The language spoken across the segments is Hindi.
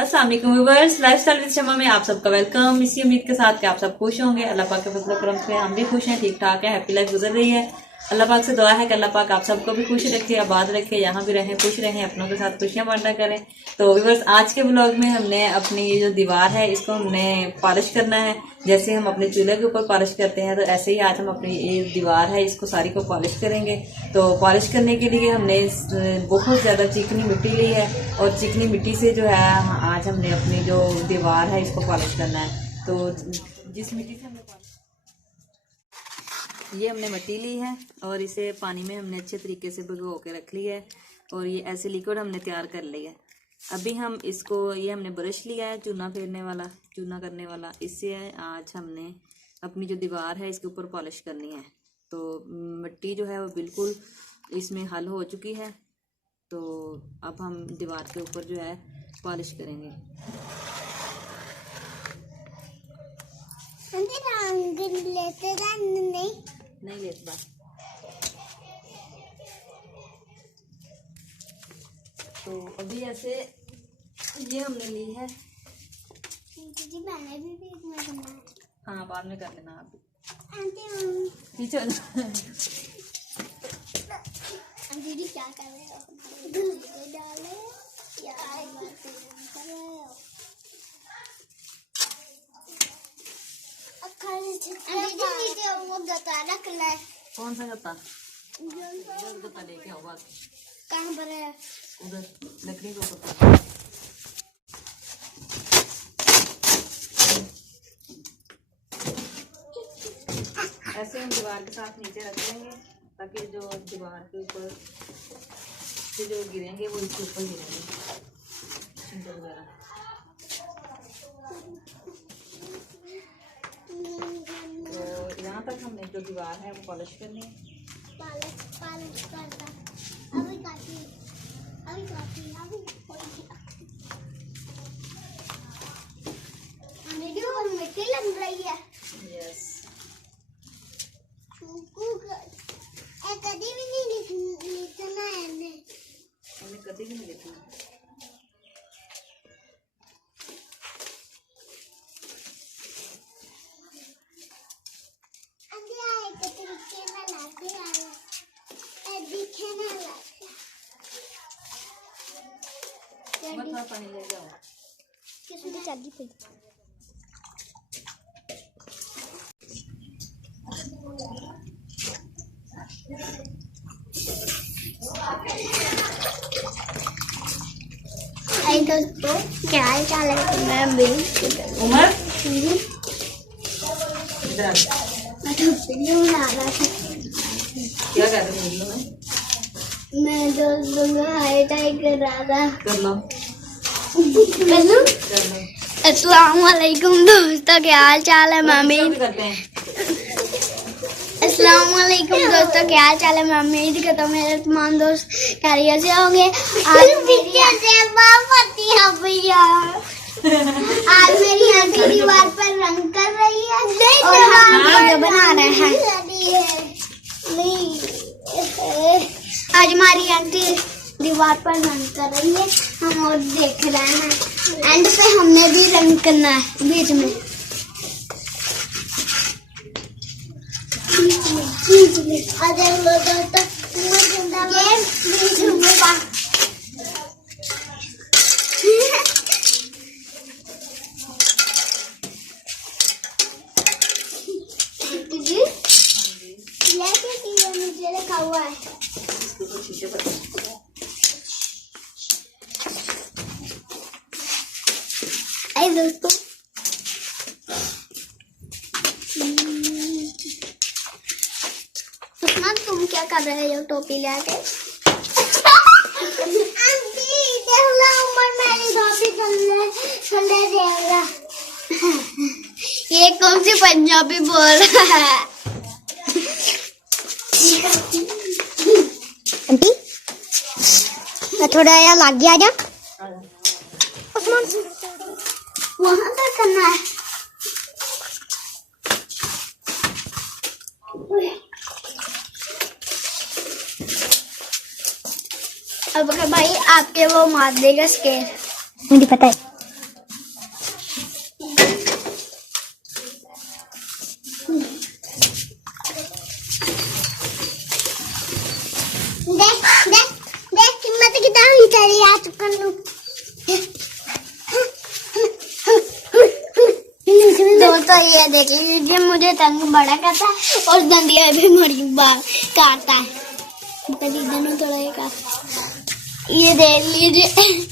अस्सलाम वालेकुम व्यूअर्स, लाइफस्टाइल विद शमा में आप सबका वेलकम। इसी उम्मीद के साथ कि आप सब खुश होंगे। अल्लाह पाक के फजल करम से हम भी खुश हैं, ठीक ठाक है, हैप्पी लाइफ गुजर रही है। अल्लाह पाक से दुआ है कि अल्लाह पाक आप सबको भी खुश रखे, आबाद रखे, यहाँ भी रहें, खुश रहें, अपनों के साथ खुशियां बांटा करें। तो व्यूअर्स, आज के ब्लॉग में हमने अपनी ये जो दीवार है इसको हमने पॉलिश करना है। जैसे हम अपने चूल्हे के ऊपर पॉलिश करते हैं, तो ऐसे ही आज हम अपनी ये दीवार है इसको सारी को पॉलिश करेंगे। तो पॉलिश करने के लिए हमने बहुत ज़्यादा चिकनी मिट्टी ली है और चिकनी मिट्टी से जो है आज हमने अपनी जो दीवार है इसको पॉलिश करना है। तो जिस मिट्टी से हमने ये हमने मिट्टी ली है और इसे पानी में हमने अच्छे तरीके से भिगो के रख ली है और ये ऐसे लिक्विड हमने तैयार कर लिया है। अभी हम इसको, ये हमने ब्रश लिया है चूना फेरने वाला, चूना करने वाला, इससे आज हमने अपनी जो दीवार है इसके ऊपर पॉलिश करनी है। तो मिट्टी जो है वो बिल्कुल इसमें हल हो चुकी है। तो अब हम दीवार के ऊपर जो है पॉलिश करेंगे। नहीं लेते बात। तो अभी ऐसे ये हमने ली है। हाँ, बाद में कर लेना आप पीछे। दीदी क्या कर रहे हो? दूध डाले या वो गता रख ले। कौन सा गत्ता? गत्ता लेके आओ। बात कहाँ पर है? उधर लकड़ी के ऊपर। ऐसे हम दीवार के साथ नीचे रख देंगे ताकि जो दीवार के ऊपर से जो गिरेंगे वो इसके ऊपर गिरेंगे छिंटे वगैरह। तो यहाँ तक हमने जो दीवार है वो पॉलिश करनी है। पॉलिश करता अभी काफी मिट्टी लग रही है। यस, कभी भी नहीं लिखना है मैंने कभी भी नहीं लिखना। थोड़ा पानी ले जाओ। किसमें चाबी पे? दोस्तों, क्या हाल चाल है? मैं उमर मैं तो वीडियो बना रहा था। क्या कर रहे हो? मैं दोस्तों को हाई टाई कर रहा था। कर लो। अस्सलाम वालेकुम दोस्तों, क्या हाल चाल है? मम्मी अस्सलाम वालेकुम दोस्तों, क्या हाल चाल है? मैं उम्मीद करता हूँ मेरे तमाम दोस्त खैरियत से होंगे। आज मेरी आंटी दीवार पर रंग कर रही है और हम बना रहे हैं। आज हमारी आंटी दीवार पर रंग कर रही है, हम और देख रहे हैं। एंड पे हमने भी रंग करना है बीच में। मुझे लिखा हुआ है दोस्तों। सुषमा, तुम क्या कर रहे हो टोपी लेके? आंटी देखला, उमर मेरी टोपी चले देगा। ये कौन सी पंजाबी बोल रहा है? आंटी थोड़ा यहाँ लग गया जा। वहाँ तक करना है। अब भाई आपके वो मार देगा स्केल, मुझे पता है। देख देख देख मैं तो कितना ही तेरी आ चुका हूं। दोस्तों ये देख लीजिए मुझे तंग बड़ा करता है और दंदिया भी मेरी बाल काटता है। थोड़ा ये देख लीजिए।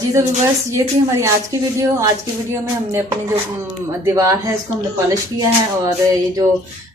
जी तो बस ये थी हमारी आज की वीडियो। आज की वीडियो में हमने अपनी जो दीवार है इसको हमने पॉलिश किया है और ये जो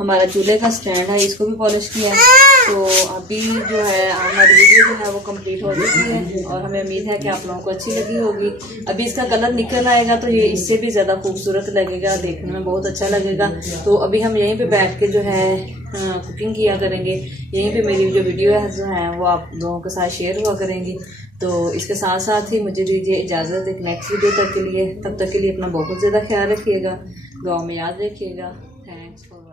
हमारा चूल्हे का स्टैंड है इसको भी पॉलिश किया है। तो अभी जो है हमारी वीडियो जो है वो कंप्लीट हो चुकी है और हमें उम्मीद है कि आप लोगों को अच्छी लगी होगी। अभी इसका कलर निकल आएगा तो ये इससे भी ज़्यादा खूबसूरत लगेगा, देखने में बहुत अच्छा लगेगा। तो अभी हम यहीं पे बैठ के जो है कुकिंग किया करेंगे, यहीं पे मेरी जो वीडियो है जो है वो आप लोगों के साथ शेयर हुआ करेंगी। तो इसके साथ साथ ही मुझे दीजिए इजाज़त एक नेक्स्ट वीडियो तक के लिए। तब तक के लिए अपना बहुत ज़्यादा ख्याल रखिएगा, दुआ में याद रखिएगा। Thanks for